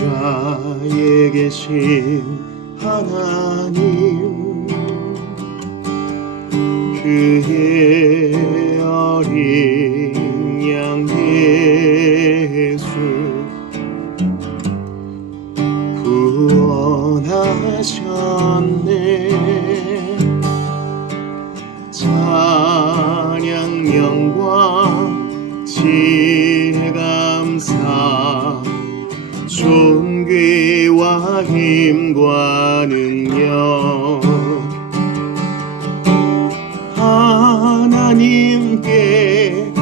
좌에 계신 하나님, 그의 어린 양 예수 구원하셨네. 찬양 영광 지혜 감사 존귀와 힘과 능력 하나님께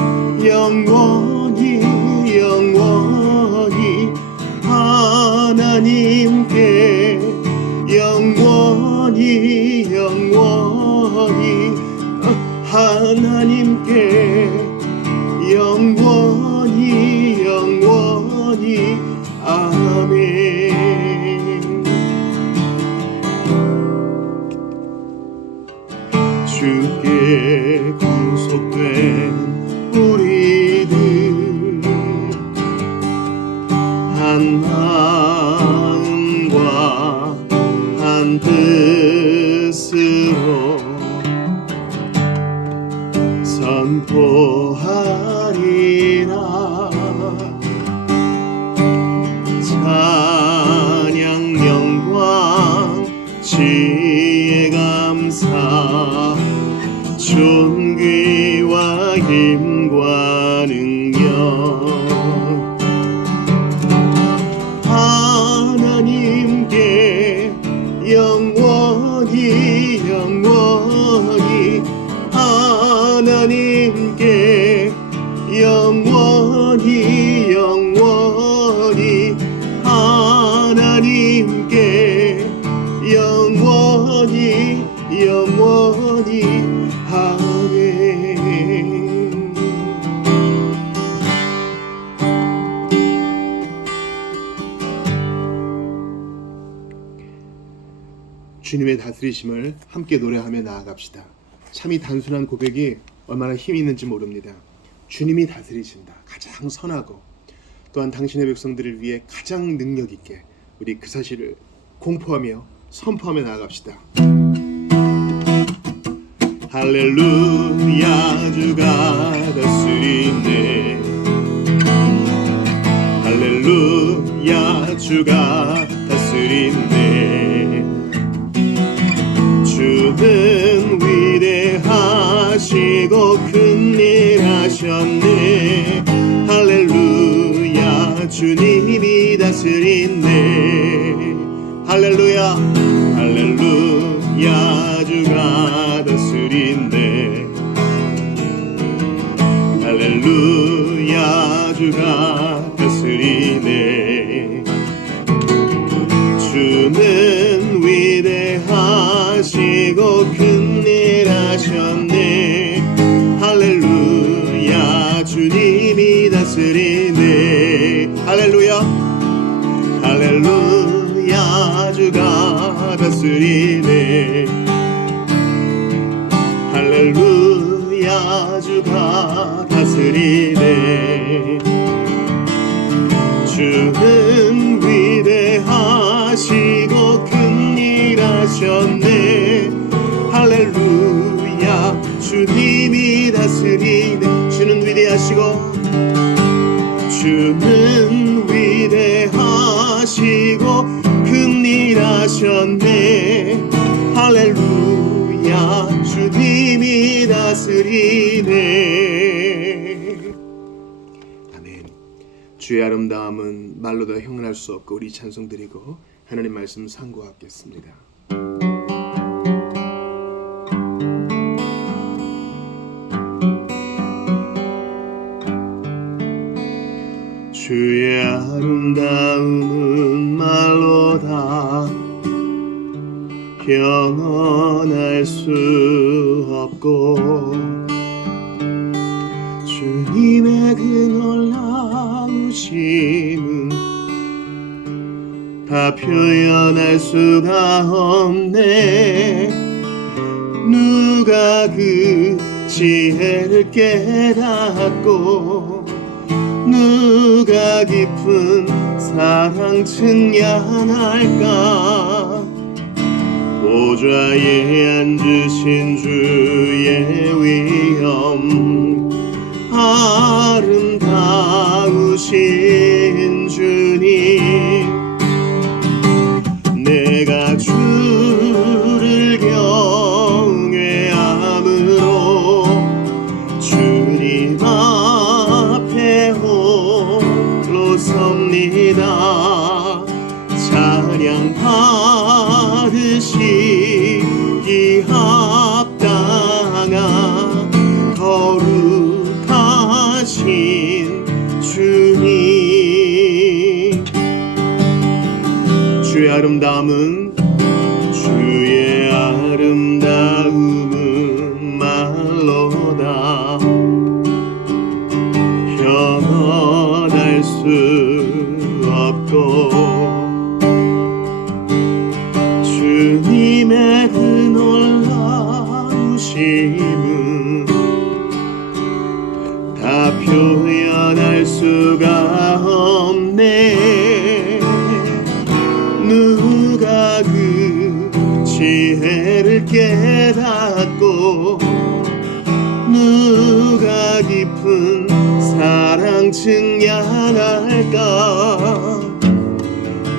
영원히 영원히 하나님께 영원히 영원히 하나님께 영원히 영원히 아멘. 주께 구속된 우리들 한 마음과 한 뜻으로 선포하리라. 찬양 영광 지혜 감사 존귀와 힘과 능력 하나님께 영원히 영원히 하나님께 영원히 영원히 하나님께 영원히 영원히 아멘. 주님의 다스리심을 함께 노래하며 나아갑시다. 참 이 단순한 고백이 얼마나 힘이 있는지 모릅니다. 주님이 다스리신다. 가장 선하고 또한 당신의 백성들을 위해 가장 능력 있게 우리 그 사실을 공포하며 선포하며 나아갑시다. 할렐루야 주가 다스리네. 할렐루야 주가 다스리네. 주는 위대하시고 큰일 하셨네. 할렐루야 주님이 다스리네. 할렐루야 할렐루야 주가 다스리네. 할렐루야 주가 다스리네. 주는 위대하시고 큰일 하셨네. 할렐루야 주님이 다스리네. 할렐루야 할렐루야 주가 다스리네. 할렐루야 주가 다스리네. 주는 위대하시고 큰일 하셨네. 할렐루야 주님이 다스리네. 주는 위대하시고 주는 위대하시고 큰일 하셨네. 할렐루야 주님이 다스리네. 아멘. 주의 아름다움은 말로도 형언할 수 없고 우리 찬송 드리고 하나님 말씀 상고하겠습니다. 주의 아름다움은 말로다 형언할 수 없고 주님의 그 놀라우심은 다 표현할 수가 없네. 누가 그 지혜를 깨닫고 누가 깊은 사랑 측량할까? 보좌에 앉으신 주의 위엄, 아름다우신 주님, 내가 주를 경외함으로 주님 앞에 홀로 섭니다. 찬양 받으시기 합당한 거룩하신 주님, 주의 아름다움은 말로다 표현할 수 없고, 주님의 그 놀라우심은 다 표현할 수가 없네. 누가 그 지혜를 깨닫고 누가 깊은 사랑 측량할까?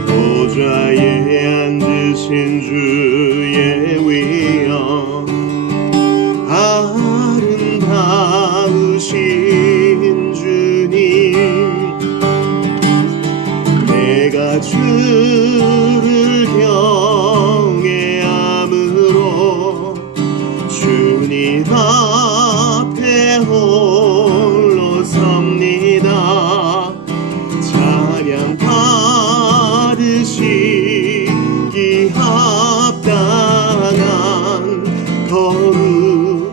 보좌에 앉으신 주의 위엄, 아름다우신 주님, 내가 주를 경외함으로 주님 앞에 홀로 섭니다. 찬양 받으시기 합당한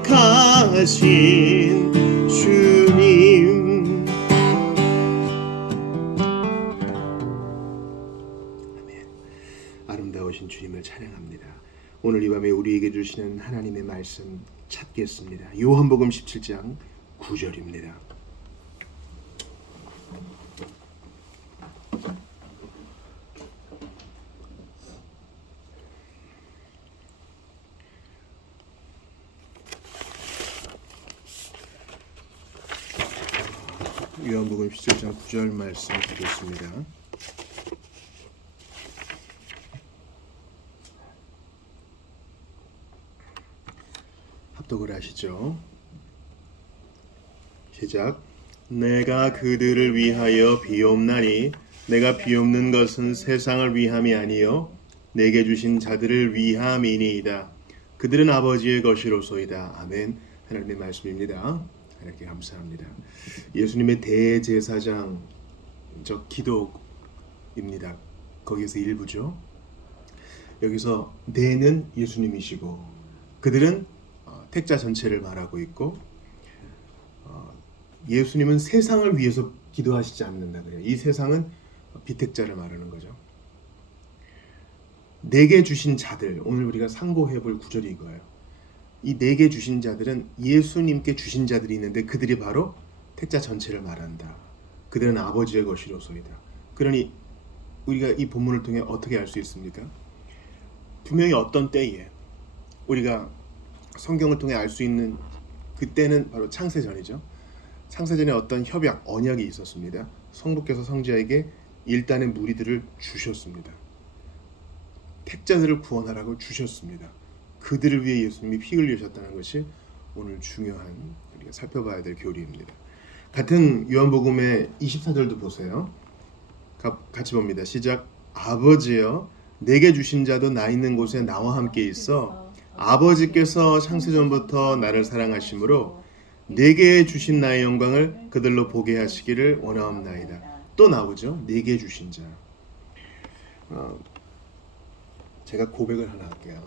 거룩하신 주님. 아름다우신 주님을 찬양합니다. 오늘 이 밤에 우리에게 주시는 하나님의 말씀 찾겠습니다. 요한복음 17장 9절입니다. 요한복음 17장 9절 말씀 드리겠습니다. 합독을 하시죠. 시작. 내가 그들을 위하여 비옵나니 내가 비옵는 것은 세상을 위함이 아니요 내게 주신 자들을 위함이니이다. 그들은 아버지의 것이로소이다. 아멘. 하나님의 말씀입니다. 하나님께 감사합니다. 예수님의 대제사장적 기도입니다. 거기에서 일부죠. 여기서 내는 예수님이시고 그들은 택자 전체를 말하고 있고, 예수님은 세상을 위해서 기도하시지 않는다 그래요. 이 세상은 비택자를 말하는 거죠. 내게 주신 자들, 오늘 우리가 상고해 볼 구절이 이거예요. 이 내게 주신 자들은 예수님께 주신 자들이 있는데 그들이 바로 택자 전체를 말한다. 그들은 아버지의 것이로소이다. 그러니 우리가 이 본문을 통해 어떻게 알 수 있습니까? 분명히 어떤 때에 우리가 성경을 통해 알 수 있는 그때는 바로 창세전이죠. 창세전에 어떤 협약, 언약이 있었습니다. 성부께서 성자에게 일단의 무리들을 주셨습니다. 택자들을 구원하라고 주셨습니다. 그들을 위해 예수님이 피 흘리셨다는 것이 오늘 중요한 우리가 살펴봐야 될 교리입니다. 같은 요한복음의 24절도 보세요. 같이 봅니다. 시작. 아버지여 내게 주신 자도 나 있는 곳에 나와 함께 있어 아버지께서 창세전부터 나를 사랑하심으로 내게 주신 나의 영광을 그들로 보게 하시기를 원하옵나이다. 또 나오죠. 내게 주신 자. 제가 고백을 하나 할게요.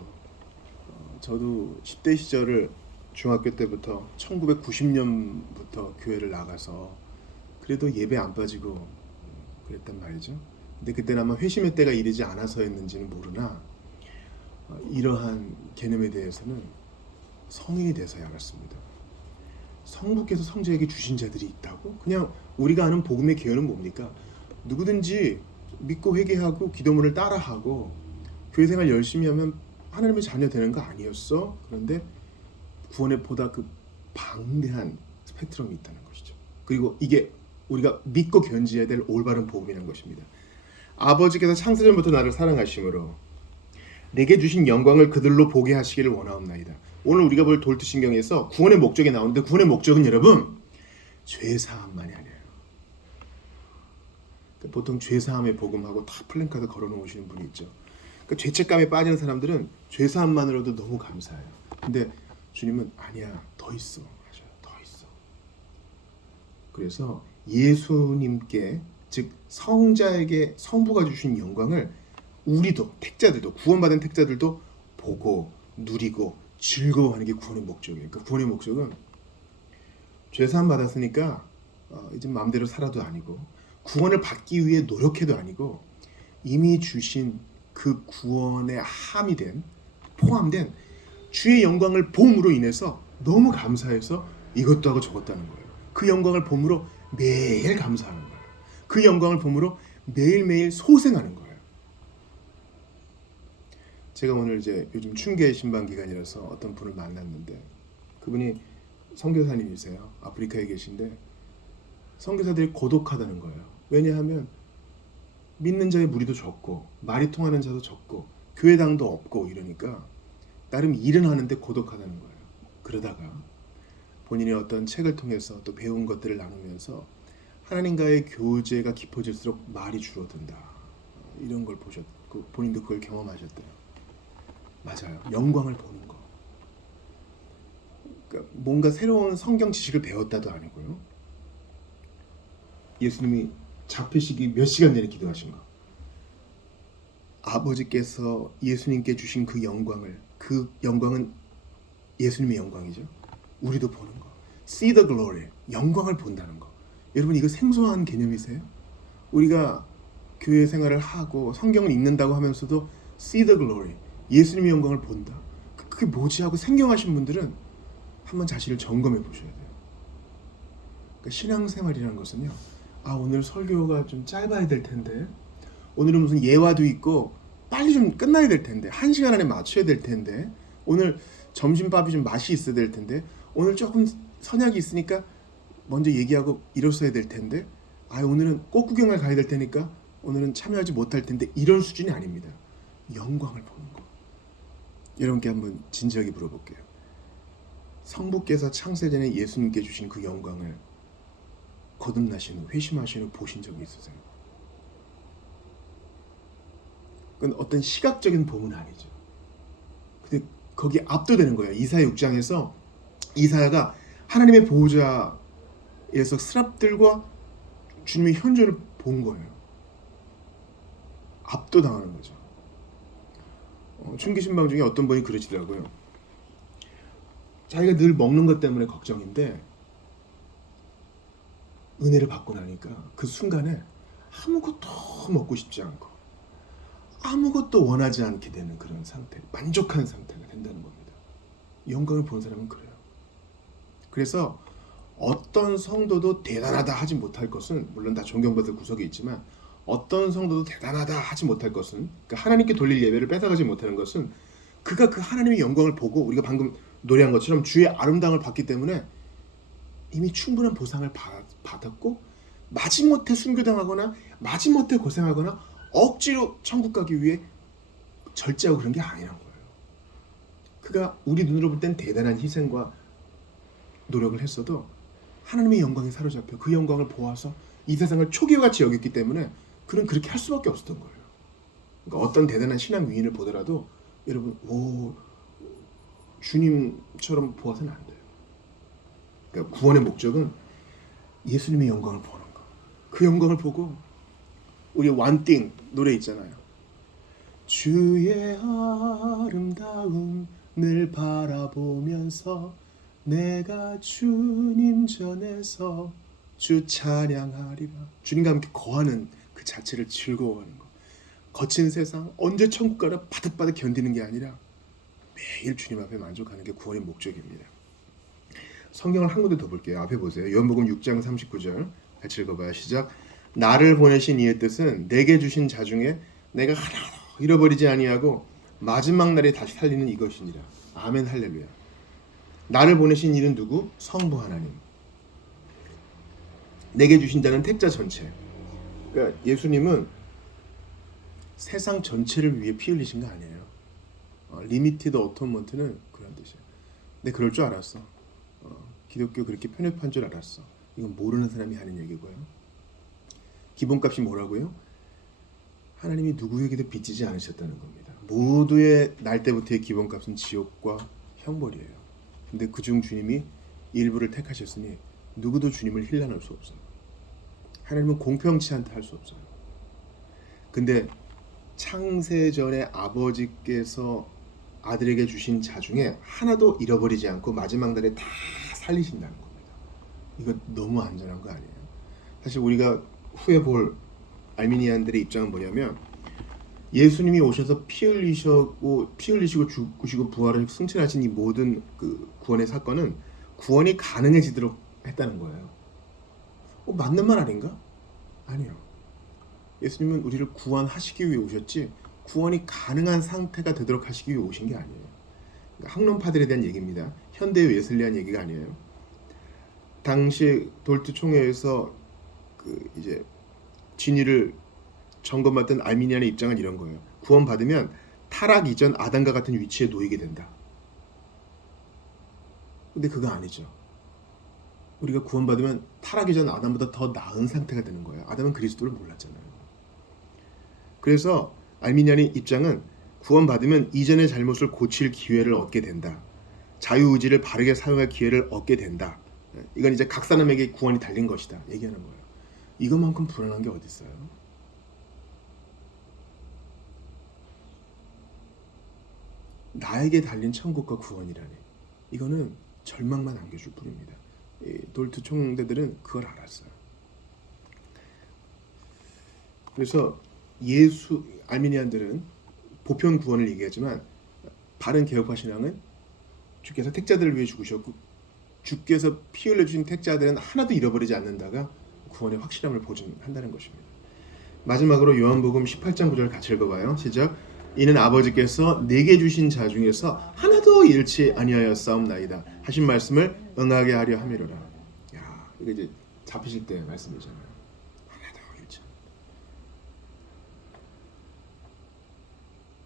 저도 10대 시절을 중학교 때부터 1990년부터 교회를 나가서 그래도 예배 안 빠지고 그랬단 말이죠. 근데 그때는 아마 회심의 때가 이르지 않아서였는지는 모르나 이러한 개념에 대해서는 성인이 돼서야 알았습니다. 성부께서 성자에게 주신 자들이 있다고? 그냥 우리가 아는 복음의 개요는 뭡니까? 누구든지 믿고 회개하고 기도문을 따라하고 교회 생활 열심히 하면 하나님의 자녀 되는 거 아니었어? 그런데 구원의 보다 그 방대한 스펙트럼이 있다는 것이죠. 그리고 이게 우리가 믿고 견지해야 될 올바른 복음이라는 것입니다. 아버지께서 창세전부터 나를 사랑하심으로 내게 주신 영광을 그들로 보게 하시기를 원하옵나이다. 오늘 우리가 볼 돌투신경에서 구원의 목적이 나오는데 구원의 목적은 여러분 죄사함만이 아니에요. 보통 죄사함의 복음하고 다 플랜카드 걸어놓으시는 분이 있죠. 그러니까 죄책감에 빠지는 사람들은 죄사함만으로도 너무 감사해요. 근데 주님은 아니야, 더 있어. 하셔요. 더 있어. 그래서 예수님께, 즉 성자에게 성부가 주신 영광을 우리도, 택자들도, 구원받은 택자들도 보고 누리고 즐거워하는 게 구원의 목적이에요. 그러니까 구원의 목적은 죄사함 받았으니까 이제 마음대로 살아도 아니고, 구원을 받기 위해 노력해도 아니고, 이미 주신 그 구원에 함이 된, 포함된 주의 영광을 봄으로 인해서 너무 감사해서 이것도 하고 저것도 하는 거예요. 그 영광을 봄으로 매일 감사하는 거예요. 그 영광을 봄으로 매일매일 소생하는 거예요. 제가 오늘 이제 요즘 춘계 신방 기간이라서 어떤 분을 만났는데, 그분이 선교사님이세요. 아프리카에 계신데 선교사들이 고독하다는 거예요. 왜냐하면 믿는 자의 무리도 적고 말이 통하는 자도 적고 교회당도 없고 이러니까 나름 일은 하는데 고독하다는 거예요. 그러다가 본인이 어떤 책을 통해서 또 배운 것들을 나누면서 하나님과의 교제가 깊어질수록 말이 줄어든다, 이런 걸 보셨고 본인도 그걸 경험하셨대요. 맞아요. 영광을 보는 거. 그러니까 뭔가 새로운 성경 지식을 배웠다도 아니고요. 예수님이 잡히시기 몇 시간 전에 기도하신 거. 아버지께서 예수님께 주신 그 영광을, 그 영광은 예수님의 영광이죠. 우리도 보는 거. See the glory. 영광을 본다는 거. 여러분 이거 생소한 개념이세요? 우리가 교회 생활을 하고 성경을 읽는다고 하면서도 see the glory. 예수님의 영광을 본다. 그게 뭐지 하고 생경하신 분들은 한번 자신을 점검해 보셔야 돼요. 그러니까 신앙생활이라는 것은요. 아, 오늘 설교가 좀 짧아야 될 텐데, 오늘은 무슨 예화도 있고 빨리 좀 끝나야 될 텐데, 1시간 안에 맞춰야 될 텐데, 오늘 점심밥이 좀 맛이 있어야 될 텐데, 오늘 조금 선약이 있으니까 먼저 얘기하고 일었어야 될 텐데, 아, 오늘은 꽃 구경을 가야 될 테니까 오늘은 참여하지 못할 텐데, 이런 수준이 아닙니다. 영광을 보는 거. 여러분께 한번 진지하게 물어볼게요. 성부께서 창세전에 예수님께 주신 그 영광을 거듭나신 후, 회심하신 후 보신 적이 있으세요? 그건 어떤 시각적인 보문 아니죠. 근데 거기에 압도되는 거예요. 이사야 6장에서 이사야가 하나님의 보호자에서 스랍들과 주님의 현존을 본 거예요. 압도당하는 거죠. 춘기신방 중에 어떤 분이 그러시더라고요. 자기가 늘 먹는 것 때문에 걱정인데 은혜를 받고 나니까 그 순간에 아무것도 먹고 싶지 않고 아무것도 원하지 않게 되는 그런 상태, 만족한 상태가 된다는 겁니다. 영광을 보는 사람은 그래요. 그래서 어떤 성도도 대단하다 하지 못할 것은, 물론 다 존경받을 구석이 있지만 어떤 성도도 대단하다 하지 못할 것은, 그러니까 하나님께 돌릴 예배를 뺏어가지 못하는 것은 그가 그 하나님의 영광을 보고, 우리가 방금 노래한 것처럼 주의 아름다움을 봤기 때문에 이미 충분한 보상을 받았고, 마지못해 순교당하거나 마지못해 고생하거나 억지로 천국 가기 위해 절제하고 그런 게 아니란 거예요. 그가 우리 눈으로 볼 땐 대단한 희생과 노력을 했어도 하나님의 영광에 사로잡혀 그 영광을 보아서 이 세상을 초기화같이 여겼기 때문에 그는 그렇게 할 수밖에 없었던 거예요. 그러니까 어떤 대단한 신앙 위인을 보더라도 여러분, 오, 주님처럼 보아서는 안 돼요. 그러니까 구원의 목적은 예수님의 영광을 보는 거. 그 영광을 보고, 우리 원띵 노래 있잖아요. 주의 아름다움 늘 바라보면서 내가 주님 전에서 주 찬양하리라. 주님과 함께 거하는 그 자체를 즐거워하는 거. 거친 세상 언제 천국 가라 바득바득 견디는 게 아니라 매일 주님 앞에 만족하는 게 구원의 목적입니다. 성경을 한 군데 더 볼게요. 앞에 보세요. 요한복음 6장 39절 같이 읽어봐요. 시작. 나를 보내신 이의 뜻은 내게 주신 자 중에 내가 하나도 잃어버리지 아니하고 마지막 날에 다시 살리는 이것이니라. 아멘 할렐루야. 나를 보내신 이는 누구? 성부 하나님. 내게 주신 자는 택자 전체. 그러니까 예수님은 세상 전체를 위해 피 흘리신 거 아니에요. 리미티드 어톤먼트는 그런 뜻이에요. 근데 그럴 줄 알았어. 기독교 그렇게 편협한 줄 알았어. 이건 모르는 사람이 하는 얘기고요. 기본값이 뭐라고요? 하나님이 누구에게도 빚지지 않으셨다는 겁니다. 모두의 날 때부터의 기본값은 지옥과 형벌이에요. 근데 그중 주님이 일부를 택하셨으니 누구도 주님을 힐난할 수 없어요. 하나님은 공평치 않다 할 수 없어요. 근데 창세전에 아버지께서 아들에게 주신 자 중에 하나도 잃어버리지 않고 마지막 날에 다 살리신다는 겁니다. 이거 너무 안전한 거 아니에요? 사실 우리가 후에 볼 알미니안들의 입장은 뭐냐면 예수님이 오셔서 피 흘리시고 죽으시고 부활을 승천하신 이 모든 그 구원의 사건은 구원이 가능해지도록 했다는 거예요. 맞는 말 아닌가? 아니요. 예수님은 우리를 구원하시기 위해 오셨지 구원이 가능한 상태가 되도록 하시기 위해 오신 게 아니에요. 그러니까 학론파들에 대한 얘기입니다. 현대 웨슬리안 얘기가 아니에요. 당시 돌트 총회에서 그 이제 진위를 점검받던 알미니안의 입장은 이런 거예요. 구원받으면 타락 이전 아담과 같은 위치에 놓이게 된다. 근데 그거 아니죠. 우리가 구원받으면 타락 이전 아담보다 더 나은 상태가 되는 거예요. 아담은 그리스도를 몰랐잖아요. 그래서 알미니안의 입장은 구원받으면 이전의 잘못을 고칠 기회를 얻게 된다. 자유의지를 바르게 사용할 기회를 얻게 된다. 이건 이제 각 사람에게 구원이 달린 것이다. 얘기하는 거예요. 이것만큼 불안한 게 어디 있어요? 나에게 달린 천국과 구원이라니. 이거는 절망만 안겨줄 뿐입니다. 돌트 총대들은 그걸 알았어요. 그래서 알미니안들은 보편 구원을 얘기하지만 바른 개혁화 신앙은 주께서 택자들을 위해 죽으셨고 주께서 피 흘려주신 택자들은 하나도 잃어버리지 않는다가 구원의 확실함을 보증한다는 것입니다. 마지막으로 요한복음 18장 9절 같이 읽어봐요. 시작. 이는 아버지께서 내게 주신 자 중에서 하나도 잃지 아니하였사옵나이다 하신 말씀을 응하게 하려 함이로라. 야, 이게 이제 잡히실 때 말씀이잖아요. 하나도 잃지.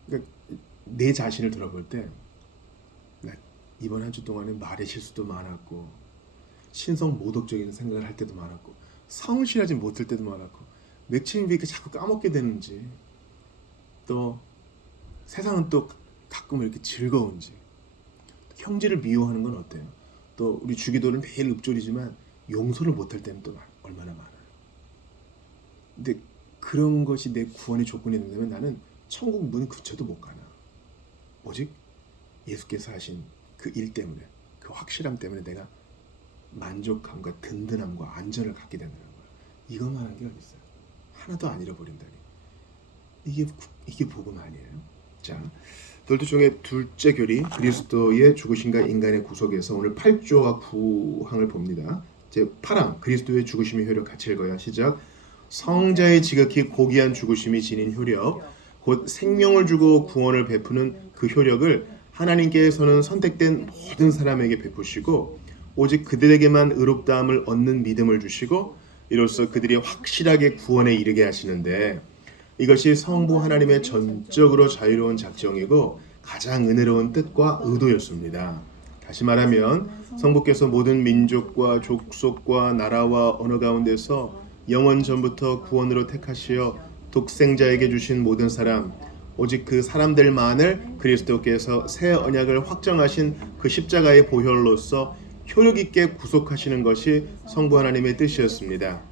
그러니까 내 자신을 돌아볼 때 나 이번 한 주 동안에 말의 실수도 많았고 신성 모독적인 생각을 할 때도 많았고 성실하지 못할 때도 많았고 맥체인 왜 이렇게 자꾸 까먹게 되는지 또 세상은 또 가끔 이렇게 즐거운지 형제를 미워하는 건 어때요? 또 우리 주기도는 매일 읊조리지만 용서를 못할 때는 또 얼마나 많아요. 근데 그런 것이 내 구원의 조건이 된다면 나는 천국 문 근처도 못 가나. 오직 예수께서 하신 그 일 때문에 그 확실함 때문에 내가 만족함과 든든함과 안전을 갖게 된다는 거예요. 이것만 한 게 어디 있어요? 하나도 안 잃어버린다니. 이게 복음 아니에요? 자, 돌트 총의 둘째 교리 그리스도의 죽으심과 인간의 구속에서 오늘 8조와 9항을 봅니다. 제 8항 그리스도의 죽으심의 효력 같이 읽어요. 시작. 성자의 지극히 고귀한 죽으심이 지닌 효력 곧 생명을 주고 구원을 베푸는 그 효력을 하나님께서는 선택된 모든 사람에게 베푸시고 오직 그들에게만 의롭다함을 얻는 믿음을 주시고 이로써 그들이 확실하게 구원에 이르게 하시는데 이것이 성부 하나님의 전적으로 자유로운 작정이고 가장 은혜로운 뜻과 의도였습니다. 다시 말하면 성부께서 모든 민족과 족속과 나라와 언어 가운데서 영원 전부터 구원으로 택하시어 독생자에게 주신 모든 사람 오직 그 사람들만을 그리스도께서 새 언약을 확정하신 그 십자가의 보혈로서 효력 있게 구속하시는 것이 성부 하나님의 뜻이었습니다.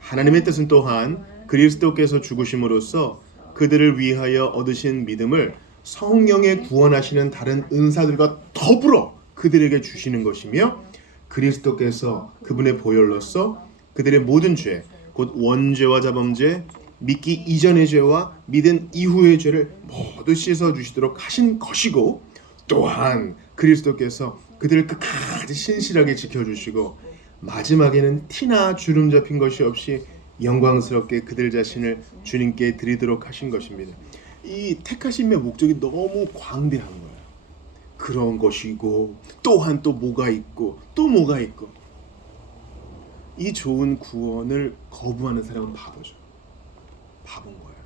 하나님의 뜻은 또한 그리스도께서 죽으심으로써 그들을 위하여 얻으신 믿음을 성령의 구원하시는 다른 은사들과 더불어 그들에게 주시는 것이며 그리스도께서 그분의 보혈로써 그들의 모든 죄, 곧 원죄와 자범죄, 믿기 이전의 죄와 믿은 이후의 죄를 모두 씻어주시도록 하신 것이고 또한 그리스도께서 그들을 끝까지 신실하게 지켜주시고 마지막에는 티나 주름 잡힌 것이 없이 영광스럽게 그들 자신을 주님께 드리도록 하신 것입니다. 이 택하심의 목적이 너무 광대한 거예요. 그런 것이고 또한 또 뭐가 있고 또 뭐가 있고, 이 좋은 구원을 거부하는 사람은 바보죠. 바본 거예요.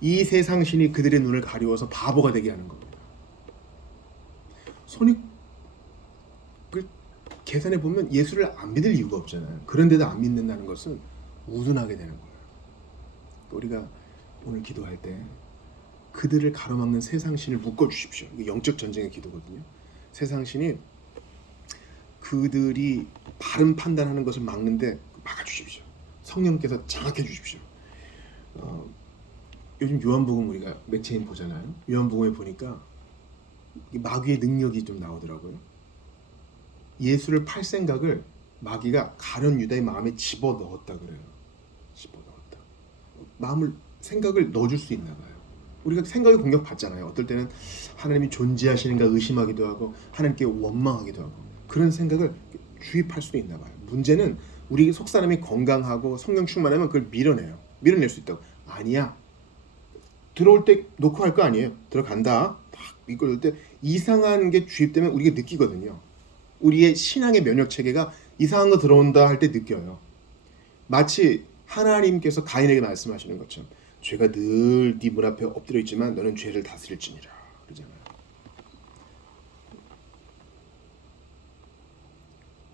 이 세상 신이 그들의 눈을 가리워서 바보가 되게 하는 겁니다. 손익을 계산해 보면 예수를 안 믿을 이유가 없잖아요. 그런데도 안 믿는다는 것은 우둔하게 되는 거예요. 우리가 오늘 기도할 때 그들을 가로막는 세상 신을 묶어 주십시오. 이게 영적 전쟁의 기도거든요. 세상 신이 그들이 바른 판단하는 것을 막는데 막아 주십시오. 성령께서 장악해 주십시오. 요즘 요한복음 우리가 매체인 보잖아요. 요한복음에 보니까 마귀의 능력이 좀 나오더라고요. 예수를 팔 생각을 마귀가 가룟 유다의 마음에 집어 넣었다 그래요. 집어 넣었다. 마음을 생각을 넣어줄 수 있나 봐요. 우리가 생각에 공격 받잖아요. 어떨 때는 하나님이 존재하시는가 의심하기도 하고 하나님께 원망하기도 하고, 그런 생각을 주입할 수도 있나 봐요. 문제는 우리 속 사람이 건강하고 성령 충만하면 그걸 밀어낼 수 있다고. 아니야. 들어올 때 놓고 할 거 아니에요. 들어간다. 막 이끌 때 이상한 게 주입되면 우리가 느끼거든요. 우리의 신앙의 면역 체계가 이상한 거 들어온다 할 때 느껴요. 마치 하나님께서 가인에게 말씀하시는 것처럼 죄가 늘 네 문 앞에 엎드려 있지만 너는 죄를 다스릴지니라 그러잖아요.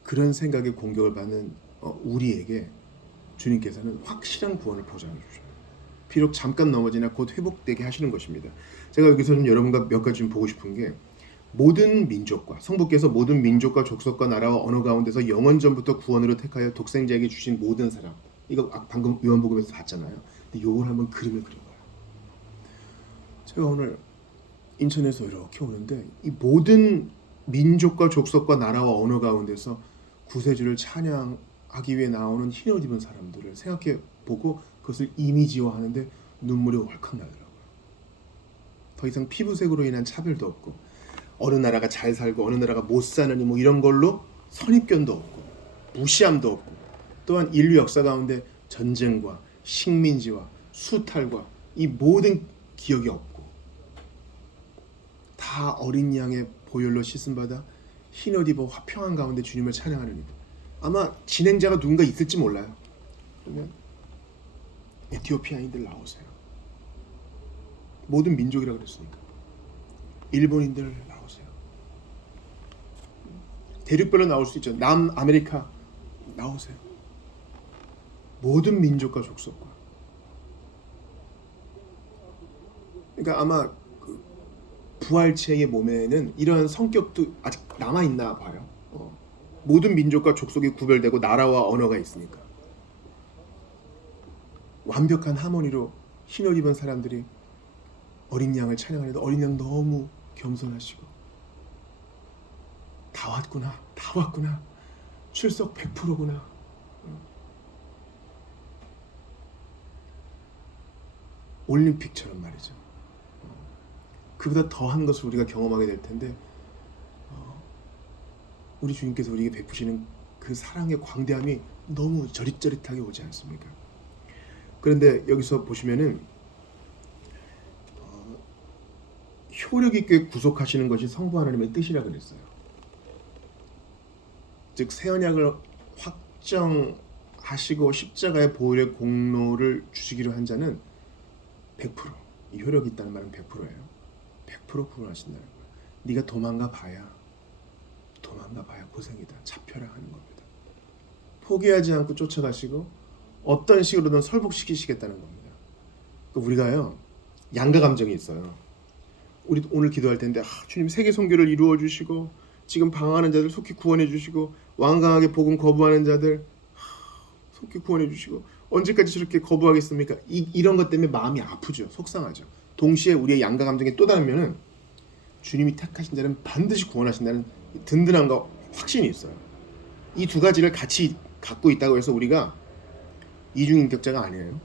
그런 생각에 공격을 받는 우리에게 주님께서는 확실한 구원을 보장해 주셔요. 비록 잠깐 넘어지나 곧 회복되게 하시는 것입니다. 제가 여기서 좀 여러분과 몇 가지 좀 보고 싶은 게, 모든 민족과 성부께서 모든 민족과 족속과 나라와 언어 가운데서 영원전부터 구원으로 택하여 독생자에게 주신 모든 사람, 이거 방금 요한복음에서 봤잖아요. 근데 요걸 한번 그림을 그려봐요. 제가 오늘 인천에서 이렇게 오는데 이 모든 민족과 족속과 나라와 언어 가운데서 구세주를 찬양하기 위해 나오는 흰옷 입은 사람들을 생각해 보고 그것을 이미지화하는데 눈물이 월컥 나더라고요. 더 이상 피부색으로 인한 차별도 없고, 어느 나라가 잘 살고 어느 나라가 못 사느니 뭐 이런 걸로 선입견도 없고 무시함도 없고, 또한 인류 역사 가운데 전쟁과 식민지와 수탈과 이 모든 기억이 없고, 다 어린 양의 보혈로 씻음받아 흰옷 입어 화평한 가운데 주님을 찬양하는 일. 아마 진행자가 누군가 있을지 몰라요. 그러면 에티오피아인들 나오세요. 모든 민족이라 그랬으니까. 일본인들 나오세요. 대륙별로 나올 수 있죠. 남아메리카 나오세요. 모든 민족과 족속과. 그러니까 아마 그 부활체의 몸에는 이런 성격도 아직 남아 있나 봐요. 모든 민족과 족속이 구별되고 나라와 언어가 있으니까. 완벽한 하모니로 흰옷 입은 사람들이 어린 양을 찬양하는데, 어린 양 너무 겸손하시고 다 왔구나, 출석 100%구나. 올림픽처럼 말이죠. 그보다 더한 것을 우리가 경험하게 될 텐데, 우리 주님께서 우리에게 베푸시는 그 사랑의 광대함이 너무 저릿저릿하게 오지 않습니까? 그런데 여기서 보시면은 효력 있게 구속하시는 것이 성부 하나님의 뜻이라 그랬어요. 즉 새 언약을 확정하시고 십자가의 보혈의 공로를 주시기로 한 자는 100%, 이 효력이 있다는 말은 100%예요. 100% 구원하신다는 거예요. 네가 도망가 봐야 고생이다, 잡혀라 하는 겁니다. 포기하지 않고 쫓아가시고 어떤 식으로든 설복시키시겠다는 겁니다. 우리가요, 양가 감정이 있어요. 우리 오늘 기도할 텐데 주님 세계 선교를 이루어 주시고 지금 방황하는 자들 속히 구원해 주시고 완강하게 복음 거부하는 자들 속히 구원해 주시고, 언제까지 저렇게 거부하겠습니까? 이런 것 때문에 마음이 아프죠. 속상하죠. 동시에 우리의 양가 감정이 또 다르면은 주님이 택하신 자는 반드시 구원하신다는 든든함과 확신이 있어요. 이 두 가지를 같이 갖고 있다고 해서 우리가 이중인격자가 아니에요.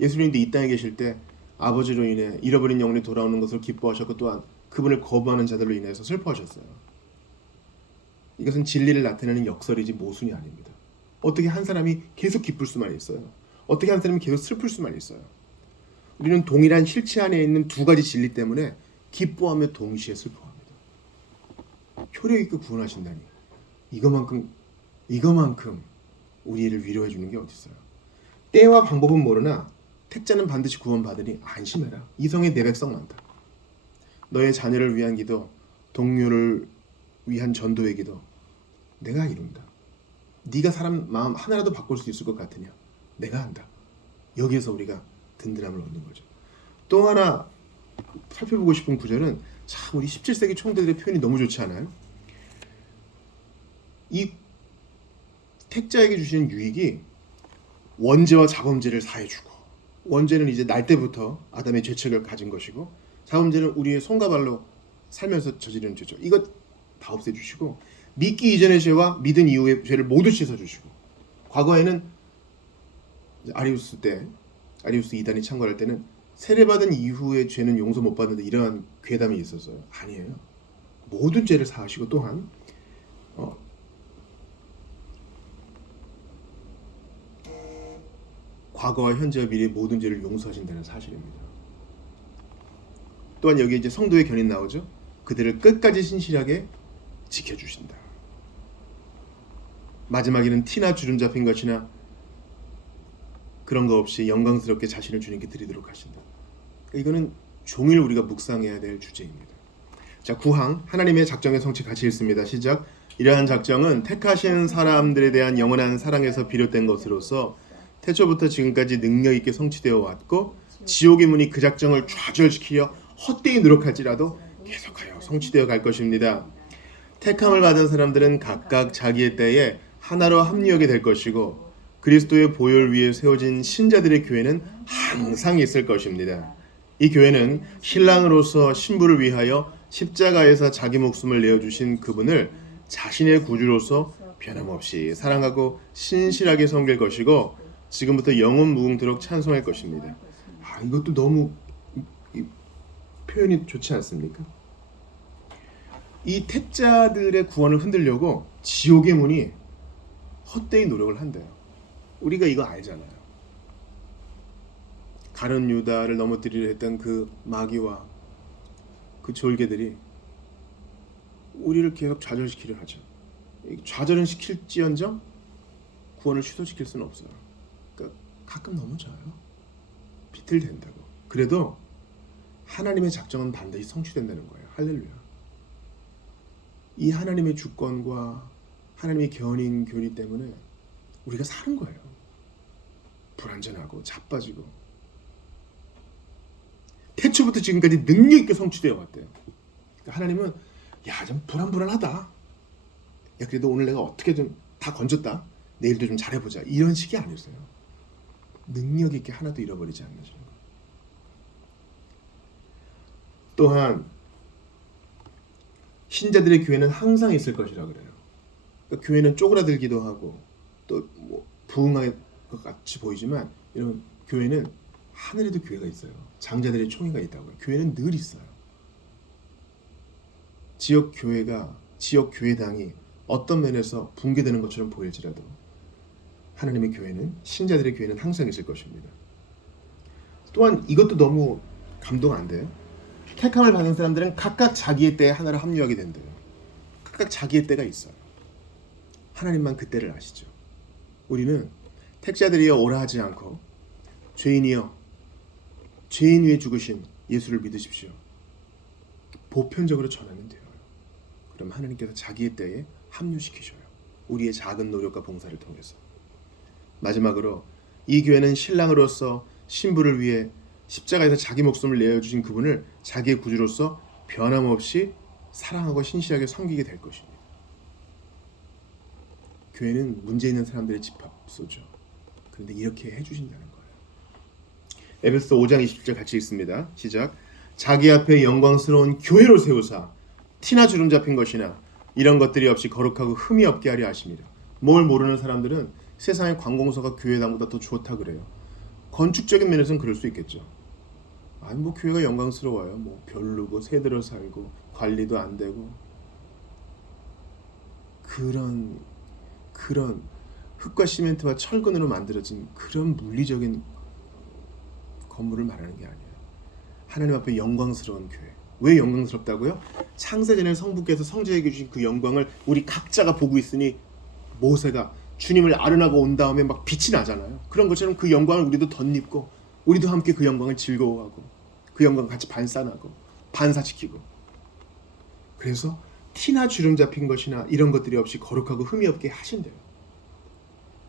예수님도 이 땅에 계실 때 아버지로 인해 잃어버린 영혼이 돌아오는 것을 기뻐하셨고, 또한 그분을 거부하는 자들로 인해서 슬퍼하셨어요. 이것은 진리를 나타내는 역설이지 모순이 아닙니다. 어떻게 한 사람이 계속 기쁠 수만 있어요? 어떻게 한 사람이 계속 슬플 수만 있어요? 우리는 동일한 실체 안에 있는 두 가지 진리 때문에 기뻐하며 동시에 슬퍼합니다. 효력 있게 구원하신다니 이거만큼 우리를 위로해 주는 게 어디 있어요? 때와 방법은 모르나 택자는 반드시 구원받으니 안심해라. 이성의 내 백성 많다. 너의 자녀를 위한 기도, 동료를 위한 전도의 기도 내가 이룬다. 네가 사람 마음 하나라도 바꿀 수 있을 것 같으냐? 내가 한다. 여기에서 우리가 든든함을 얻는 거죠. 또 하나 살펴보고 싶은 구절은 참 우리 17세기 총대들의 표현이 너무 좋지 않아요? 이 택자에게 주시는 유익이 원죄와 자범죄를 사해주고, 원죄는 이제 날 때부터 아담의 죄책을 가진 것이고, 자범죄는 우리의 손과 발로 살면서 저지르는 죄죠. 이것 다 없애주시고, 믿기 이전의 죄와 믿은 이후의 죄를 모두 씻어주시고, 과거에는 아리우스 2단이 창궐할 때는 세례받은 이후의 죄는 용서 못 받는데 이러한 괴담이 있었어요. 아니에요. 모든 죄를 사하시고 또한 과거와 현재와 미래의 모든 죄를 용서하신다는 사실입니다. 또한 여기에 이제 성도의 견인 나오죠. 그들을 끝까지 신실하게 지켜주신다. 마지막에는 티나 주름 잡힌 것이나 그런 거 없이 영광스럽게 자신을 주님께 드리도록 하신다. 이거는 종일 우리가 묵상해야 될 주제입니다. 자, 9항 하나님의 작정의 성취 같이 읽습니다. 시작. 이러한 작정은 택하신 사람들에 대한 영원한 사랑에서 비롯된 것으로서 태초부터 지금까지 능력 있게 성취되어 왔고, 지옥의 문이 그 작정을 좌절시키려 헛되이 노력할지라도 계속하여 성취되어 갈 것입니다. 택함을 받은 사람들은 각각 자기의 때에 하나로 합류하게 될 것이고, 그리스도의 보혈 위에 세워진 신자들의 교회는 항상 있을 것입니다. 이 교회는 신랑으로서 신부를 위하여 십자가에서 자기 목숨을 내어주신 그분을 자신의 구주로서 변함없이 사랑하고 신실하게 섬길 것이고, 지금부터 영원 무궁토록 찬송할 것입니다. 이것도 너무 표현이 좋지 않습니까? 이 택자들의 구원을 흔들려고 지옥의 문이 헛되이 노력을 한대요. 우리가 이거 알잖아요. 가룟 유다를 넘어뜨리려 했던 그 마귀와 그 졸개들이 우리를 계속 좌절시키려 하죠. 좌절은 시킬지언정 구원을 취소시킬 수는 없어요. 그러니까 가끔 넘어져요. 비틀댄다고. 그래도 하나님의 작정은 반드시 성취된다는 거예요. 할렐루야. 이 하나님의 주권과 하나님의 견인 교리 때문에 우리가 사는 거예요. 불완전하고 자빠지고. 태초부터 지금까지 능력 있게 성취되어 왔대요. 그러니까 하나님은 좀 불안하다. 그래도 오늘 내가 어떻게든 다 건졌다. 내일도 좀 잘해보자. 이런 식이 아니었어요. 능력 있게 하나도 잃어버리지 않는 거. 또한 신자들의 교회는 항상 있을 것이라 그래요. 그러니까 교회는 쪼그라들기도 하고 또 부흥할 것 같이 보이지만, 여러분, 교회는 하늘에도 교회가 있어요. 장자들의 총회가 있다고요. 교회는 늘 있어요. 지역 교회당이 어떤 면에서 붕괴되는 것처럼 보일지라도 하나님의 교회는, 신자들의 교회는 항상 있을 것입니다. 또한 이것도 너무 감동 안 돼요? 택함을 받은 사람들은 각각 자기의 때에 하나로 합류하게 된대요. 각각 자기의 때가 있어요. 하나님만 그 때를 아시죠. 우리는 택자들이여 오라 하지 않고 죄인이여 죄인 위에 죽으신 예수를 믿으십시오. 보편적으로 전하면 돼요. 그럼 하나님께서 자기의 때에 합류시키셔요. 우리의 작은 노력과 봉사를 통해서. 마지막으로 이 교회는 신랑으로서 신부를 위해 십자가에서 자기 목숨을 내어주신 그분을 자기의 구주로서 변함없이 사랑하고 신실하게 섬기게 될 것입니다. 교회는 문제 있는 사람들의 집합소죠. 그런데 이렇게 해주신다는 거예요. 에베소 5장 20절 같이 읽습니다. 시작. 자기 앞에 영광스러운 교회로 세우사 티나 주름 잡힌 것이나 이런 것들이 없이 거룩하고 흠이 없게 하려 하십니다. 뭘 모르는 사람들은 세상의 관공서가 교회당보다 더 좋다 그래요. 건축적인 면에서는 그럴 수 있겠죠. 교회가 영광스러워요. 별로고 새들어 살고 관리도 안 되고. 그런 흙과 시멘트와 철근으로 만들어진 그런 물리적인 건물을 말하는 게 아니에요. 하나님 앞에 영광스러운 교회. 왜 영광스럽다고요? 창세전에 성부께서 성자에게 주신 그 영광을 우리 각자가 보고 있으니 모세가 주님을 아련하고 온 다음에 막 빛이 나잖아요. 그런 것처럼 그 영광을 우리도 덧입고 우리도 함께 그 영광을 즐거워하고 그 영광 같이 반산하고 반사시키고, 그래서 티나 주름 잡힌 것이나 이런 것들이 없이 거룩하고 흠이 없게 하신대요.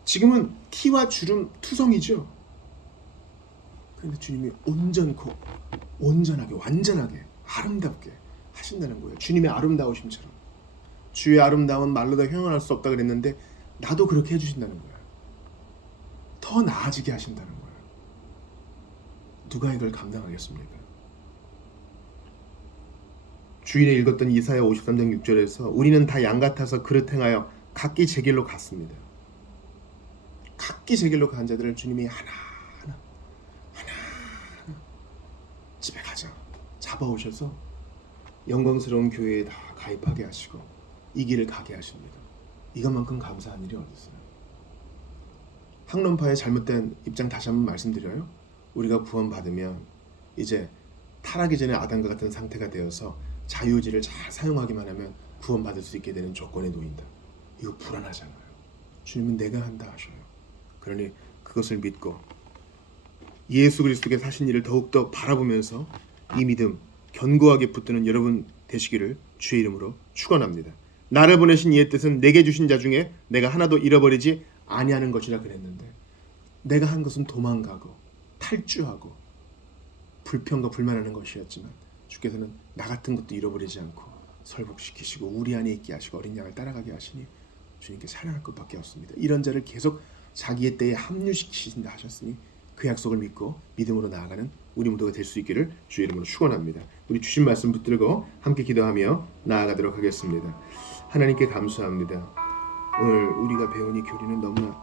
지금은 티와 주름 투성이죠. 그런데 주님이 온전코 온전하게 완전하게 아름답게 하신다는 거예요. 주님의 아름다우심처럼. 주의 아름다운 말로 다 형용할 수 없다 그랬는데 나도 그렇게 해주신다는 거예요. 더 나아지게 하신다는 거예요. 누가 이걸 감당하겠습니까? 주일에 읽었던 이사야 53장 6절에서 우리는 다 양 같아서 그릇 행하여 각기 제 길로 갔습니다. 각기 제 길로 간 자들을 주님이 하나하나 집에 가자 잡아오셔서 영광스러운 교회에 다 가입하게 하시고 이 길을 가게 하십니다. 이것만큼 감사한 일이 어디 있어요? 학론파의 잘못된 입장 다시 한번 말씀드려요. 우리가 구원받으면 이제 타락이 전에 아담과 같은 상태가 되어서 자유의지를 잘 사용하기만 하면 구원받을 수 있게 되는 조건에 놓인다. 이거 불안하잖아요. 주님은 내가 한다 하셔요. 그러니 그것을 믿고 예수 그리스도께서 하신 일을 더욱더 바라보면서 이 믿음 견고하게 붙드는 여러분 되시기를 주의 이름으로 축원합니다. 나를 보내신 이의 뜻은 내게 주신 자 중에 내가 하나도 잃어버리지 아니하는 것이라 그랬는데, 내가 한 것은 도망가고 탈주하고 불평과 불만하는 것이었지만 주께서는 나 같은 것도 잃어버리지 않고 설복시키시고 우리 안에 있게 하시고 어린 양을 따라가게 하시니 주님께 사랑할 것밖에 없습니다. 이런 자를 계속 자기의 때에 합류시키신다 하셨으니 그 약속을 믿고 믿음으로 나아가는 우리 모두가 될 수 있기를 주의 이름으로 축원합니다. 우리 주신 말씀 붙들고 함께 기도하며 나아가도록 하겠습니다. 하나님께 감사합니다. 오늘 우리가 배운 이 교리는 너무나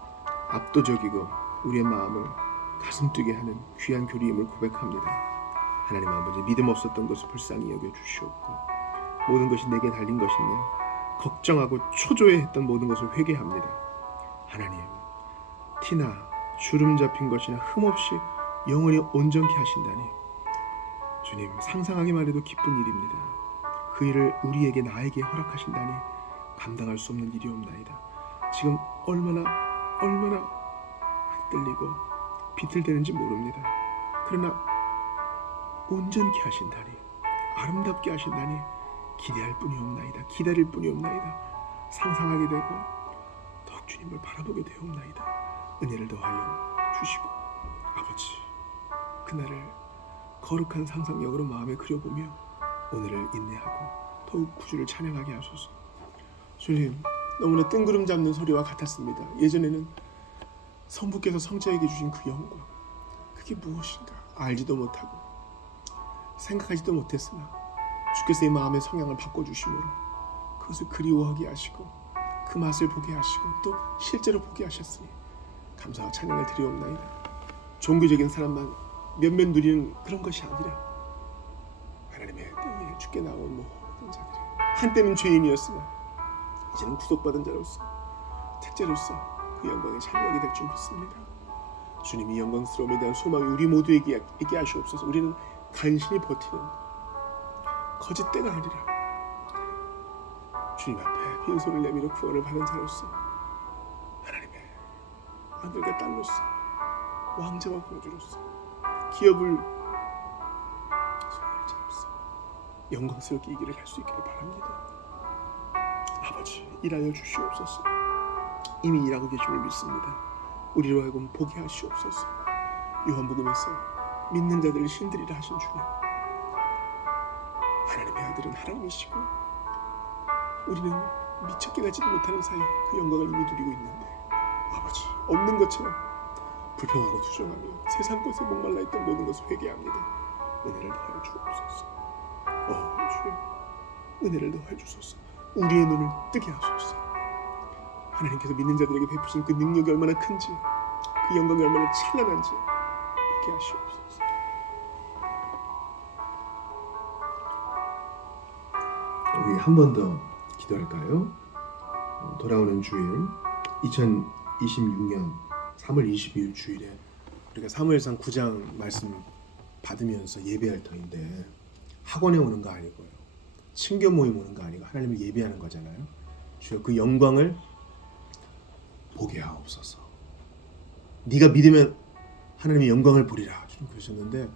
압도적이고 우리의 마음을 가슴 뛰게 하는 귀한 교리임을 고백합니다. 하나님 아버지, 믿음 없었던 것을 불쌍히 여겨주시옵고 모든 것이 내게 달린 것이냐 걱정하고 초조해했던 모든 것을 회개합니다. 하나님, 티나 주름 잡힌 것이나 흠없이 영원히 온전케 하신다니 주님, 상상하기만 해도 기쁜 일입니다. 그 일을 우리에게 나에게 허락하신다니 감당할 수 없는 일이옵나이다. 지금 얼마나 흔들리고 비틀대는지 모릅니다. 그러나 온전케 하신다니 아름답게 하신다니 기대할 뿐이옵나이다. 기다릴 뿐이옵나이다. 상상하게 되고 더욱 주님을 바라보게 되옵나이다. 은혜를 더하여 주시고 아버지, 그날을 거룩한 상상력으로 마음에 그려보며 오늘을 인내하고 더욱 구주를 찬양하게 하소서. 주님, 너무나 뜬구름 잡는 소리와 같았습니다. 예전에는 성부께서 성자에게 주신 그 영광, 그게 무엇인가 알지도 못하고 생각하지도 못했으나 주께서 이 마음의 성향을 바꿔주심으로 그것을 그리워하게 하시고 그 맛을 보게 하시고 또 실제로 보게 하셨으니 감사와 찬양을 드리옵나이다. 종교적인 사람만 몇몇 누리는 그런 것이 아니라 하나님의 때에 주께 나온 모든 자들이 한때는 죄인이었으나 이제는 구속받은 자로서 택자로서 그 영광에 참여하게 될 줄 믿습니다. 주님이 영광스러움에 대한 소망이 우리 모두에게 있게 하시옵소서. 우리는 간신히 버티는 거짓대가 아니라 주님 앞에 빈손을 내밀어 구원을 받은 자로서 하나님의 아들과 딸로서 왕자와 공주로서 기업을 소유할 자로서 영광스럽게 이 길을 갈 수 있기를 바랍니다. 아버지, 일하여 주시옵소서. 이미 일하고 계심을 믿습니다. 우리로 하여금 보게 하시옵소서. 요한복음에서 믿는 자들을 신들이라 하신 주님, 하나님의 아들은 하나님이시고 우리는 미처 깨닫지도 못하는 사이 그 영광을 이미 누리고 있는데 아버지, 없는 것처럼 불평하고 투정하며 세상 것에 목말라 있던 모든 것을 회개합니다. 은혜를 더하여 주옵소서. 주님, 은혜를 더하여 주소서. 우리의 눈을 뜨게 하소서. 하나님께서 믿는 자들에게 베푸신 그 능력이 얼마나 큰지, 그 영광이 얼마나 찬란한지 보게 하시옵소서. 우리 한 번 더 기도할까요? 돌아오는 주일 2026년 3월 22일 주일에 우리가 사무엘상 9장 말씀 받으면서 예배할 터인데 학원에 오는 거 아니고요. 친교 모임 오는 거 아니고 하나님을 예배하는 거잖아요. 주여 그 영광을 보게 하옵소서. 네가 믿으면 하나님의 영광을 보리라 주님 그러셨는데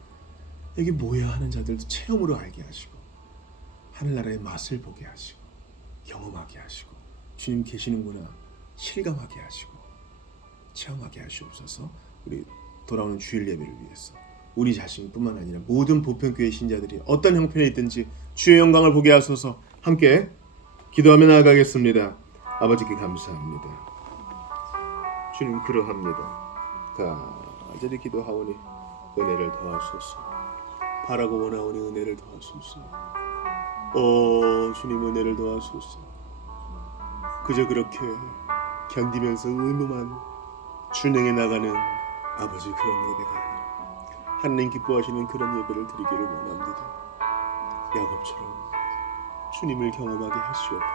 이게 뭐야 하는 자들도 체험으로 알게 하시고 하늘나라의 맛을 보게 하시고 경험하게 하시고 주님 계시는구나 실감하게 하시고 체험하게 하시옵소서. 우리 돌아오는 주일 예배를 위해서 우리 자신뿐만 아니라 모든 보편교회 신자들이 어떤 형편에 있든지 주의 영광을 보게 하소서. 함께 기도하며 나아가겠습니다. 아버지께 감사합니다. 주님 그러합니다. 간절히 기도하오니 은혜를 더하소서. 바라고 원하오니 은혜를 더하소서. 오 주님 은혜를 더하소서. 그저 그렇게 견디면서 의무만 준행해 나가는 아버지 그런 예배가 아니라 하나님 기뻐하시는 그런 예배를 드리기를 원합니다. 야곱처럼 주님을 경험하게 하시옵고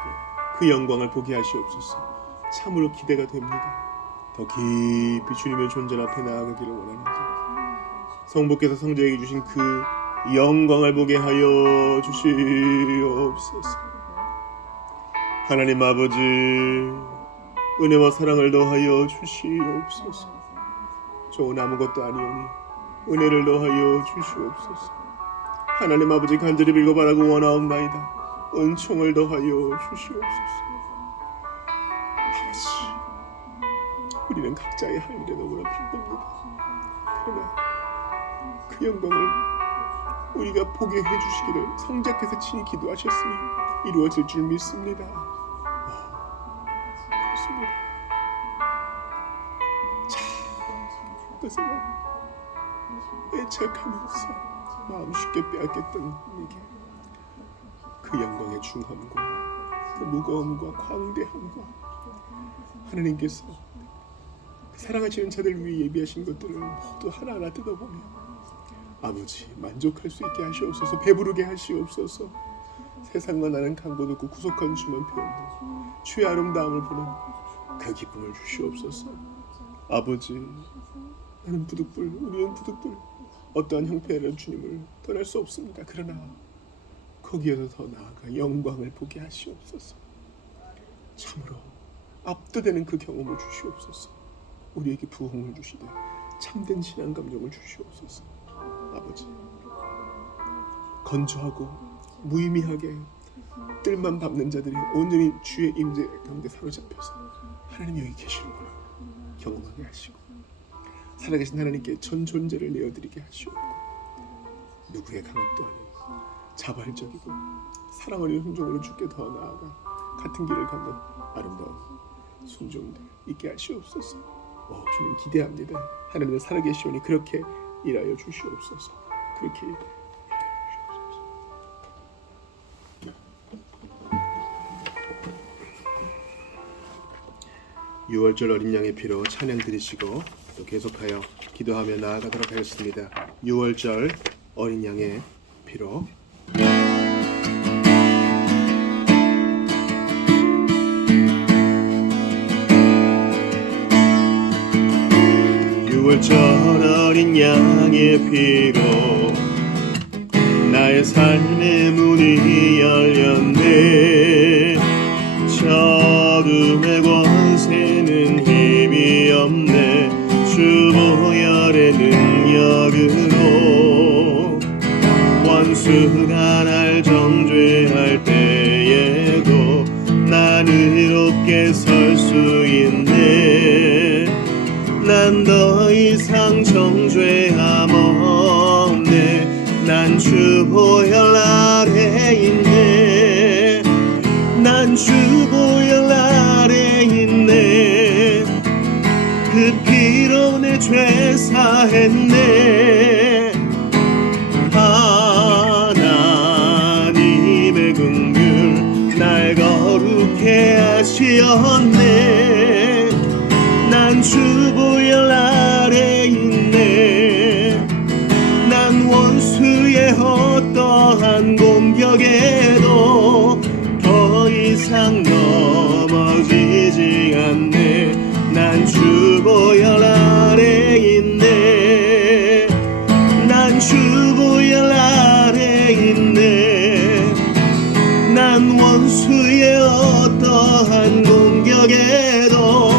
그 영광을 보게 하시옵소서. 참으로 기대가 됩니다. 더 깊이 주님의 존재 앞에 나아가기를 원합니다. 성부께서 성자에게 주신 그 영광을 보게 하여 주시옵소서. 하나님 아버지 은혜와 사랑을 더하여 주시옵소서. 좋은 아무것도 아니오니 은혜를 더하여 주시옵소서. 하나님 아버지 간절히 빌고 바라고 원하옵나이다. 은총을 더하여 주시옵소서. 아버지 우리는 각자의 할 일에 너무나 바쁩니다. 그러나 그 영광을 우리가 보게 해주시기를 성자께서 친히 기도하셨으니 이루어질 줄 믿습니다. 그렇습니다. 그것에만 애착하면서 마음 쉽게 빼앗겼던 우리에게 그 영광의 중함과 그 무거움과 광대함과 하나님께서 그 사랑하시는 자들 위해 예비하신 것들을 모두 하나하나 뜯어보며 아버지 만족할 수 있게 하시옵소서. 배부르게 하시옵소서. 세상과 나는 강도 없고 구속한 주만 배운다. 주의 아름다움을 보는 그 기쁨을 주시옵소서. 아버지 나는 부득불 우리는 부득불 어떠한 형편이라도 주님을 떠날 수 없습니다. 그러나 거기에서 더 나아가 영광을 보게 하시옵소서. 참으로 압도되는 그 경험을 주시옵소서. 우리에게 부흥을 주시되 참된 신앙 감정을 주시옵소서. 아버지 건조하고 무의미하게 뜰만 밟는 자들이 온전히 주의 임재 가운데 사로잡혀서 하나님 여기 계시는구나 경험하게 하시고 살아계신 하나님께 전 존재를 내어드리게 하시옵고 누구의 강압도 아닌 자발적이고 사랑 어린 순종으로 주께 더 나아가 같은 길을 걷는 아름다운 순종들 있게 하시옵소서. 주님 기대합니다. 하나님은 살아계시오니 그렇게 일하여 주시옵소서. 그렇게 일하여 주시옵소서. 6월절 어린 양의 피로 찬양 드리시고 또 계속하여 기도하며 나아가도록 하겠습니다. 6월절 어린 양의 피로 6월절 어린 양의 피로 나의 삶의 문이 열렸네. 어둠의 권세는 힘이 없네. 주 보혈의 능력으로 원수가 날 정죄할 때에도 난 의롭게 설 수 있네. 난 더 이상 정죄함 없네. 난 주 보혈 아래 있네. 난 주 보혈 아래 있네. 그 피로 내 죄 사했네. 하나님의 긍휼 날 거룩해 하시었네. 난 주 보혈 아래 있네. 난 원수의 어떠한 공격에도 더 이상 너 주 보혈 아래 있네. 난 주 보혈 아래 있네. 난 원수의 어떠한 공격에도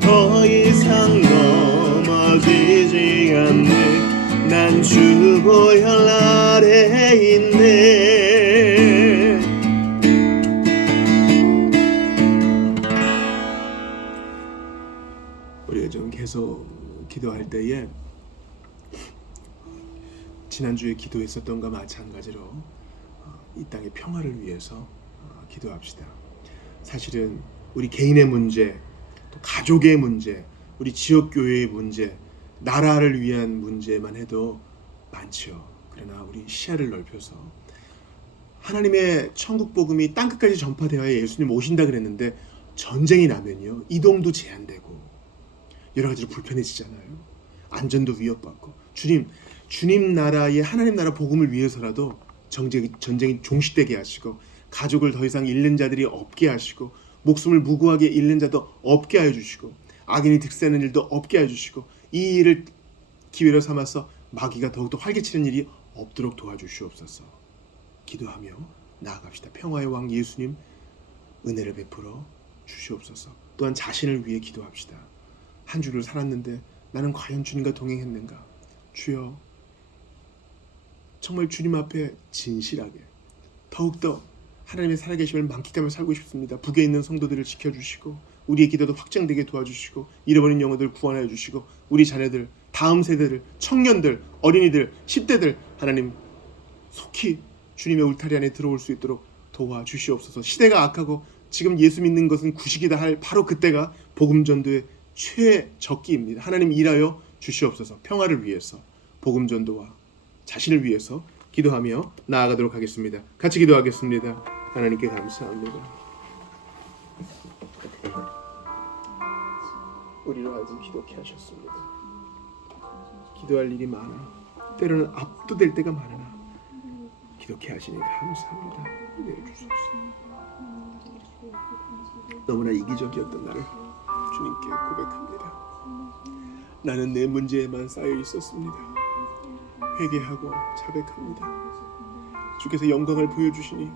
더 이상 넘어지지 않네. 난 주 보혈 아래 있네. 우리가 좀 계속 기도할 때에 지난주에 기도했었던 것과 마찬가지로 이 땅의 평화를 위해서 기도합시다. 사실은 우리 개인의 문제, 또 가족의 문제, 우리 지역교회의 문제, 나라를 위한 문제만 해도 많죠. 그러나 우리 시야를 넓혀서 하나님의 천국 복음이 땅끝까지 전파되어야 예수님 오신다 그랬는데 전쟁이 나면요, 이동도 제한되고 여러 가지로 불편해지잖아요. 안전도 위협받고 주님 나라의 하나님 나라 복음을 위해서라도 전쟁이 종식되게 하시고 가족을 더 이상 잃는 자들이 없게 하시고 목숨을 무고하게 잃는 자도 없게 하여 주시고 악인이 득세하는 일도 없게 하여 주시고 이 일을 기회로 삼아서 마귀가 더욱더 활개치는 일이 없도록 도와주시옵소서. 기도하며 나아갑시다. 평화의 왕 예수님 은혜를 베풀어 주시옵소서. 또한 자신을 위해 기도합시다. 한 주를 살았는데 나는 과연 주님과 동행했는가? 주여, 정말 주님 앞에 진실하게 더욱더 하나님의 살아계심을 만끽하며 살고 싶습니다. 북에 있는 성도들을 지켜주시고 우리의 기도도 확장되게 도와주시고 잃어버린 영혼들 구원하여 주시고 우리 자녀들, 다음 세대들, 청년들, 어린이들, 10대들 하나님 속히 주님의 울타리 안에 들어올 수 있도록 도와주시옵소서. 시대가 악하고 지금 예수 믿는 것은 구식이다 할 바로 그때가 복음 전도의 최적기입니다. 하나님 일하여 주시옵소서. 평화를 위해서, 복음 전도와 자신을 위해서 기도하며 나아가도록 하겠습니다. 같이 기도하겠습니다. 하나님께 감사합니다. 우리로 하여금 기도케 하셨습니다. 기도할 일이 많아 때로는 압도될 때가 많으나 기도케 하시니 감사합니다. 은혜를 주소서. 너무나 이기적이었던 나를 주님께 고백합니다. 나는 내 문제에만 쌓여 있었습니다. 회개하고 자백합니다. 주께서 영광을 보여주시니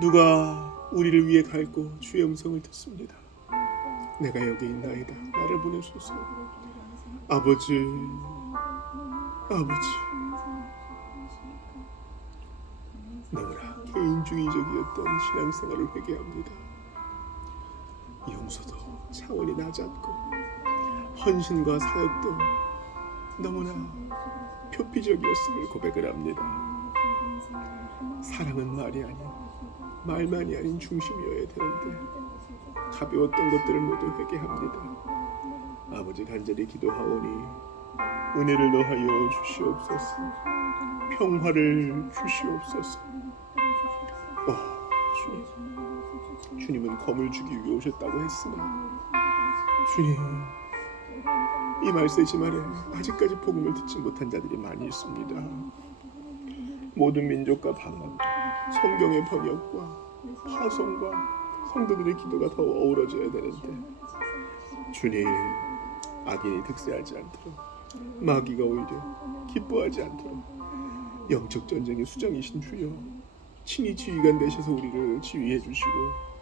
누가 우리를 위해 갈고 주의 음성을 듣습니다. 내가 여기 있나이다. 나를 보내소서. 아버지, 너무나 개인주의적이었던 신앙생활을 회개합니다. 용서도 차원이 낮았고 헌신과 사역도 너무나 표피적이었음을 고백을 합니다. 사랑은 말이 아닌 말만이 아닌 중심이어야 되는데 가벼웠던 것들을 모두 회개합니다. 아버지, 간절히 기도하오니 은혜를 더하여 주시옵소서. 평화를 주시옵소서. 주님은 검을 주기 위해 오셨다고 했으나 주님, 이 말세지 말에 아직까지 복음을 듣지 못한 자들이 많이 있습니다. 모든 민족과 방언, 성경의 번역과 파송과 성도들의 기도가 더 어우러져야 되는데 주님, 악인이 득세하지 않도록 마귀가 오히려 기뻐하지 않도록 영적 전쟁의 수장이신 주여, 친히 지휘관 되셔서 우리를 지휘해 주시고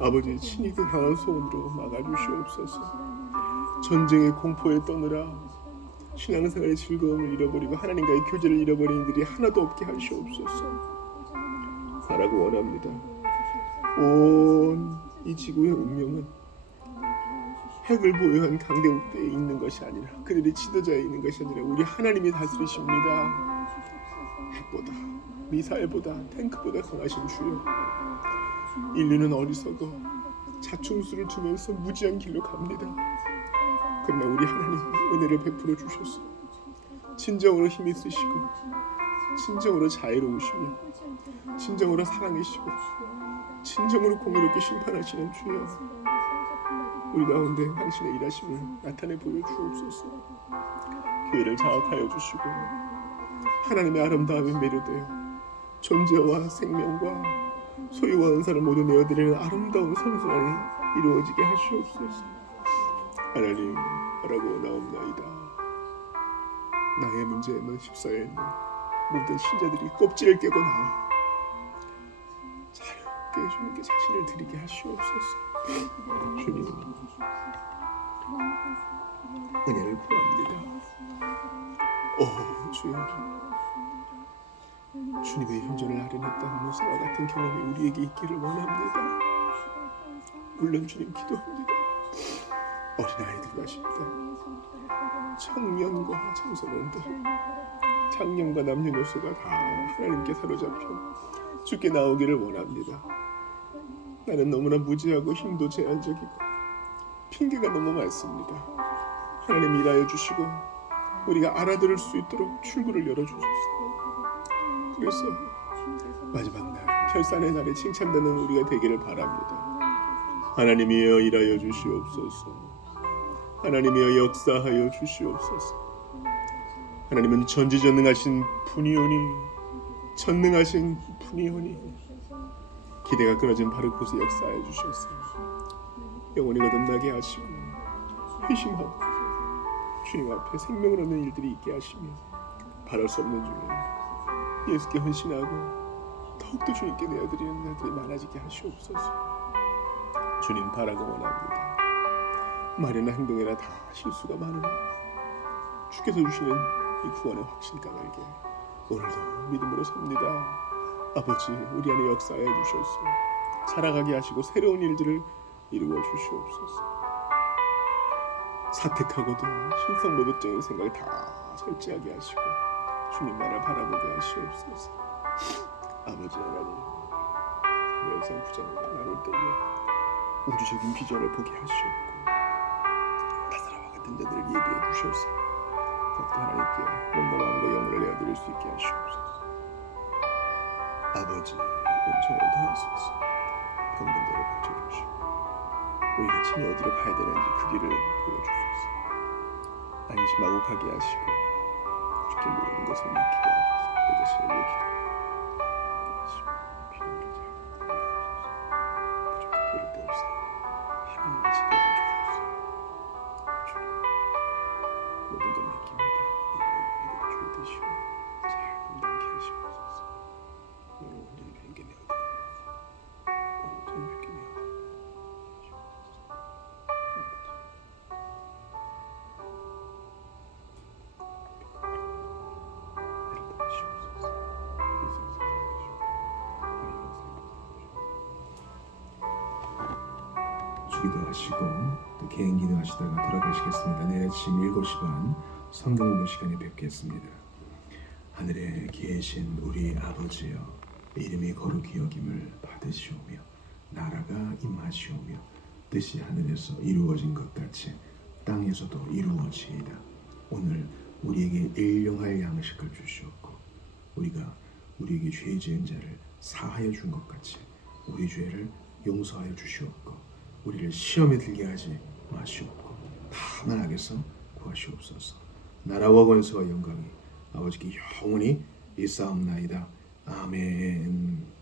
아버지, 친히 그 강한 소원으로 막아주시옵소서. 전쟁의 공포에 떠느라 신앙생활의 즐거움을 잃어버리고 하나님과의 교제를 잃어버린 이들이 하나도 없게 하시옵소서. 바라고 원합니다. 온 이 지구의 운명은 핵을 보유한 강대국대에 있는 것이 아니라 그들의 지도자에 있는 것이 아니라 우리 하나님이 다스리십니다. 핵보다, 미사일보다, 탱크보다 강하신 주여, 인류는 어리석어 자충수를 두면서 무지한 길로 갑니다. 그러나 우리 하나님 은혜를 베풀어 주셔서 진정으로 힘이 쓰시고 진정으로 자애로우시며 진정으로 사랑이시고 진정으로 공의롭게 심판하시는 주여, 우리 가운데 당신의 일하심을 나타내 보여주옵소서. 교회를 자학하여 주시고 하나님의 아름다움에 매료되어 존재와 생명과 소유와 은사를 모두 내어드리는 아름다운 선순환이 이루어지게 하시옵소서. 하나님 하라고 나옵나이다. 나의 문제에만 휩싸여 있는 모든 신자들이 껍질을 깨고 나와 자유롭게 주님께 자신을 드리게 하시옵소서. 주님 은혜를 구합니다. 오 주여, 주님의 현존을 아련했던 모세와 같은 경험이 우리에게 있기를 원합니다. 물론 주님 기도합니다. 어린아이들과 10대, 청년과 청소년들, 장년과 남녀노소가 다 하나님께 사로잡혀 주께 나오기를 원합니다. 나는 너무나 무지하고 힘도 제한적이고 핑계가 너무 많습니다. 하나님 일하여 주시고 우리가 알아들을 수 있도록 출구를 열어주소서. 그래서 마지막 날 결산의 날에 칭찬되는 우리가 되기를 바랍니다. 하나님이여 일하여 주시옵소서. 하나님이여 역사하여 주시옵소서. 하나님은 전지전능하신 분이오니 전능하신 분이오니 기대가 끊어진 바로 곳에 역사하여 주셔서 영원히 거듭나게 하시고 회심하고 주님 앞에 생명을 얻는 일들이 있게 하시며 바랄 수 없는 중에 예수께 헌신하고 더욱더 주님께 내어드리는 자들이 많아지게 하시옵소서. 주님 바라고 원합니다. 말이나 행동이나 다 실수가 많으나 주께서 주시는 이 구원의 확신 까닭에 오늘도 믿음으로 섭니다. 아버지 우리 안에 역사하여 주셔서 살아가게 하시고 새로운 일들을 이루어 주시옵소서. 사택하고도 신성모독적인 생각을 다 절제하게 하시고 주님만을 바라보게 하시옵소서. 아버지 하나님, 사무엘상 9장을 나눌 때에 우주적인 비전을 보게 하시옵고 나사로와 같은 자들을 예비해 주셔서 더욱더 하나님께 몸과 마음과 영혼을 내어드릴 수 있게 하시옵소서. 아버지 은총을 더하소서. 병든 자를 고쳐주시고 우리가 친히 어디로 가야 되는지 그 길을 보여주소서. 안심하고 가게 하시고 주께 모든 것을 맡기게 하소서. 내 자신을 위해 기도하시고 필요를 잘 부족하게 이를 데 없사 하나님을 지켜해 주소서. 주님 모든 것 맡깁니다. 이것도 주의 뜻이오 잘 감당케 하시옵소서. 너를 온전히 주님께 내어드리면서 온전히 주께 내어드리면서 기도하시고 또 개인 기도하시다가 돌아가시겠습니다. 내일 아침 7시 반 성경 공부 시간에 뵙겠습니다. 하늘에 계신 우리 아버지여, 이름이 거룩히 여김을 받으시오며 나라가 임하시오며 뜻이 하늘에서 이루어진 것 같이 땅에서도 이루어지이다. 오늘 우리에게 일용할 양식을 주시옵고 우리가 우리에게 죄 지은 자를 사하여 준 것 같이 우리 죄를 용서하여 주시옵고 우리를 시험에 들게 하지 마시옵고 다만 악에서 구하시옵소서. 나라와 권세와 영광이 아버지께 영원히 있사옵나이다. 아멘.